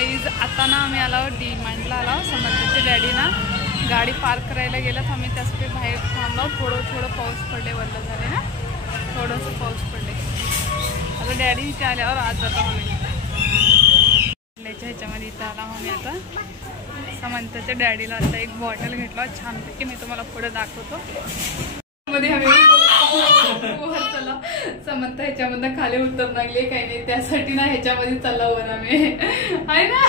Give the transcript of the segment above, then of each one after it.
Guys आता ना आम्ही आलो डी-मार्टला आलो. समर्थाचे डॅडी ना गाडी पार्क करायला गेलं तर आम्ही त्यासाठी बाहेर थांबलो. थोडं पाऊस पडले, वल्ल झाले ना, थोडंसं पाऊस पडले. आता डॅडी इथे आल्यावर आज जातो आम्ही ह्याच्यामध्ये. इथं आला आम्ही आता. समर्थाच्या डॅडीला आता एक बॉटल घेतला छानपैकी, मी तुम्हाला पुढे दाखवतो. मध्ये वर चला समर्थ ह्याच्यामधनं खाली उतर लागले काही नाही, त्यासाठी ना ह्याच्यामध्ये चला वर आम्ही आहे ना.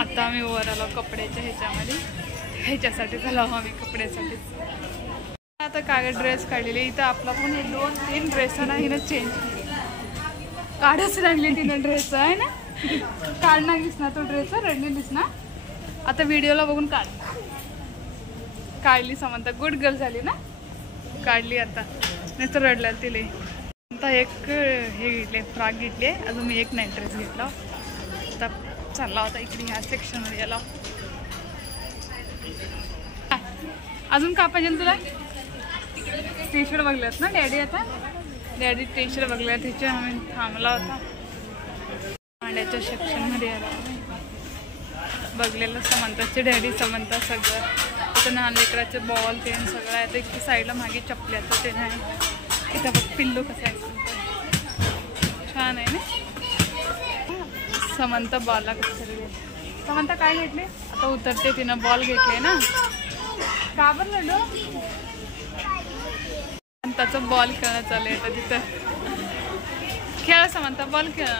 आता आम्ही वर आलो कपड्याच्या ह्याच्यामध्ये, ह्याच्यासाठी चला आम्ही कपड्यासाठी. आता कागद ड्रेस काढलेले. इथं आपला पण 2-3 ड्रेस ना हिनं चेंज केली, काढच लागली तिनं ड्रेस आहे ना. काढ नागलीस ना तो ड्रेस, रडलेलीस ना. आता व्हिडिओला बघून काढली समर्थ. गुड गर्ल झाली ना, काढली आता, नाही तर रडला तिले. आता एक हे घेतले, फ्रॉक घेतले, अजून मी एक नाईट ड्रेस घेतला. आता चालला होता इकडे ह्या सेक्शनमध्ये याला. अजून का पाहिजे तुला? टी शर्ट बघल्यात ना डॅडी. आता डॅडी टी शर्ट बघल्यात, तिथे आम्ही थांबला होता. भांड्याच्या सेक्शनमध्ये याला बघलेलं समंताचे डॅडी. समंता सगळं इथं लहान लेकराचे बॉल ते सगळं आहे. इथे साईडला मागे चपल्याचं ते आहे. इथं बघ पिल्लू कसं आहे, छान आहे ना. समंता बॉलला कसं तरी. समंता काय घेतले? आता उतरते तिनं, बॉल घेतले ना. का बरं लडो? समंताचं बॉल खेळणं चालू आहे आता तिथं. खेळा समंता, बॉल खेळा.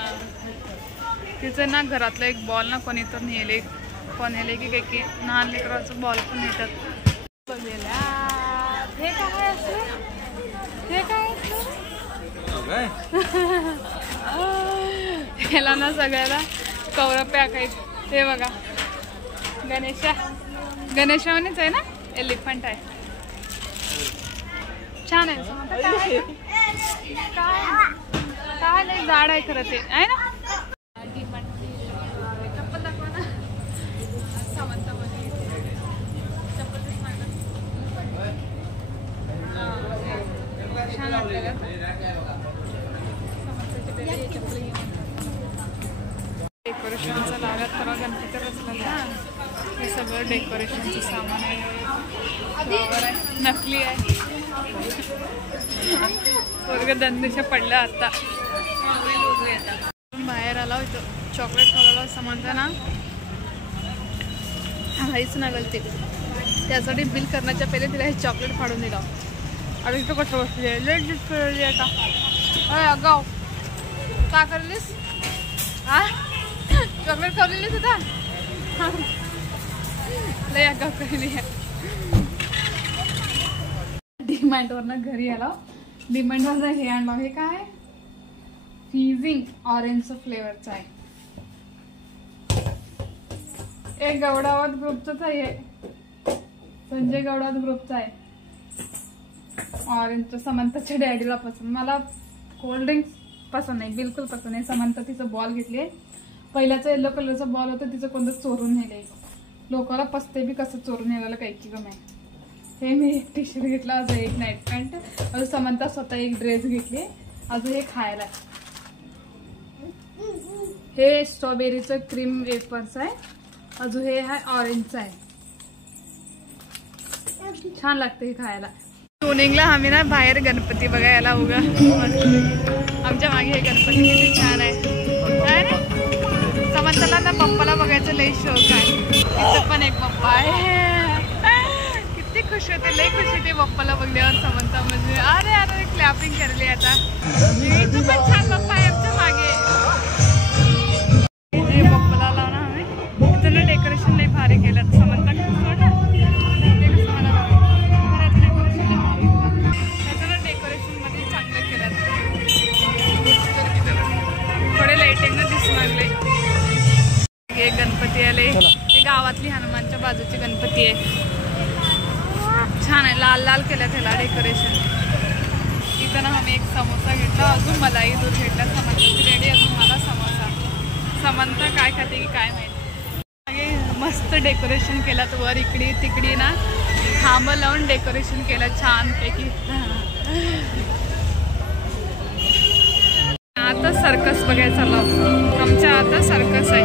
तिचं ना घरातलं एक बॉल ना कोणी तर नेले, की काही लहान लेकराचं बॉल पण नेतात. बघेला हे काय असं, हे काय ह्याला ना सगळ्याला कवर पॅक आहे. ते बघा गणेशावणीच आहे ना, एलिफंट आहे. छान आहे. काय नाही झाड आहे खरं ते आहे ना. चप्पल दाखवा ना सावंतामध्ये. चप्पल छान वाटलं डेकोरेशनचं लागत परवा गणपती रचला ना. हे सगळं डेकोरेशनचं सामान आहे. फ्लॉवर आहे, नकली आहे. वर्ग दंदेशा पडला आता. बाहेर आला होतो, चॉकलेट खायला. समजता ना काहीच ना गलती. त्यासाठी बिल करण्याच्या पहिले तिला हे चॉकलेट फाडून दिलं. आणि इथं कसं बसली लेट दिसली आता. अरे अगाव का करलीस? हा चॉकलेट खावलेलीस होता, लय अगाव करली. डी-मार्टवरनं घरी आलो. डी-मार्टवरनं हे आणलं. हे काय? फिजिंग ऑरेंजचं फ्लेवरचं आहे. एक गवडावत ग्रुपचंच आहे, संजय गवडावत ग्रुपचा आहे. ऑरेंजचं समंताच्या डॅडीला पसंत. मला कोल्ड ड्रिंक्स पसंत नाही, बिलकुल पसंत नाही. समंता तिचं बॉल घेतली. पहिल्याचं येलो कलरचा बॉल होता, तिचं कोणतं चोरून नेलंय. लोकांना पसते बी कसं चोरून नेलेलं काही की कमी. हे मी एक टी शर्ट घेतला, अजून एक नाईट पॅन्ट, अजून समंता स्वतः एक ड्रेस घेतली, अजून हे खायला. हे स्ट्रॉबेरीचं क्रीम वेफर्स आहे, अजून हे आहे ऑरेंजचं आहे. छान लागते हे खायला. टुनिंगला आम्ही ना बाहेर गणपती बघायला उगा. आमच्या मागे हे गणपती किती छान आहे ना. समंताला ना पप्पाला बघायचं लई शौक आहे. इथं पण एक पप्पा आहे, किती खुश होते, लई खुश होते पप्पाला बघल्यावर. समंता म्हणजे अरे अरे क्लॅपिंग करली आता. इथं पण छान पप्पा आहे आमच्या मागे. पप्पाला लावणार आम्ही. इथं ना डेकोरेशन लई भारी केलं. समंता डेकोरेशन मध्ये चांगलं केलं. थोडे लाइटिंग दिसून लागले. हे गणपती आले. हे गावातली हनुमानच्या बाजूची गणपती आहे. छान आहे, लाल लाल केलं त्याला डेकोरेशन. इथं ना आम्ही एक समोसा घेतला, अजून मलाई दूध घेतला. समंताची रेडी, अजून मला समोसा. समंता काय खाते की काय माहिती. मस्त डेकोरेशन केलं. वर इकडी तिकडी ना खांब लावून डेकोरेशन केलं छानपैकी. आता सर्कस बघायला चाललो आमच्या. आता सर्कस आहे.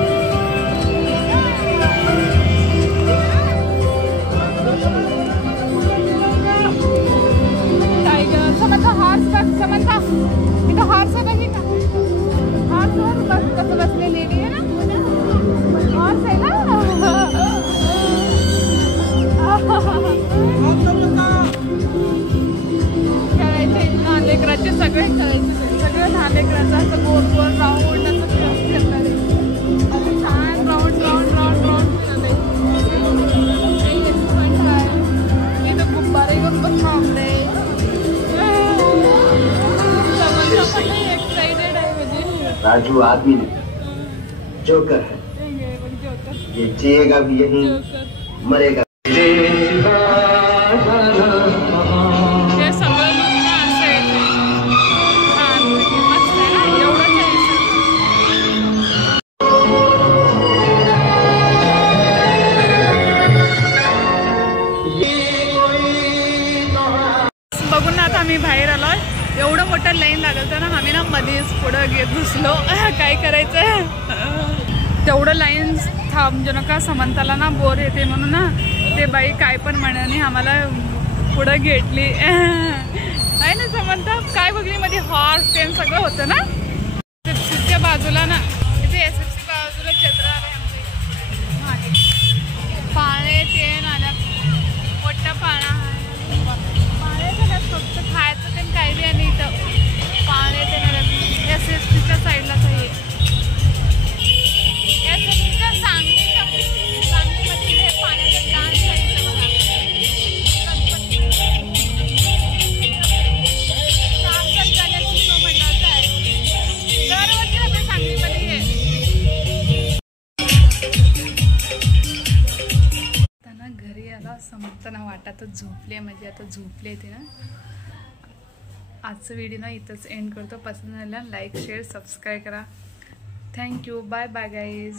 जो आदमी नहीं, जोकर है। ये जिएगा भी यहीं, मरेगा। बघून ना आता आम्ही बाहेर आलोय. एवढं मोठं लाईन लागल तर ना आम्ही ना मध्येच पुढं घेत घुसलो. काय करायचं तेवढं लाईन थांबजो नका, समंताला ना बोर येते म्हणून ना ते बाई काय पण म्हणाने आम्हाला पुढं घेतली आहे ना. समंता काय बघली मध्ये हॉर्स ते सगळं होतं ना. SFCच्या बाजूला ना इथे SFC बाजूला जत्रा आहे आमची. पाळे ते आल्या मोठा पाळणा पाळे झाल्यात फक्त खायचं ते काही बी. आणि इथं पाळे ते SFCच्या साईडलाच आहे. SFCच्या सांगलीमध्ये हे पाण्याचं डान्स आहे बघा. मंडळाचं आहे. दरवर्षी होते सांगलीमध्ये हे. त्यांना घरी आला समजताना वाटत झोपले, म्हणजे आता झोपले ते ना. आजचं व्हिडिओ ना इथंच एंड करतो. पसंत झाला लाईक शेअर सबस्क्राईब करा. थँक्यू. Bye bye guys.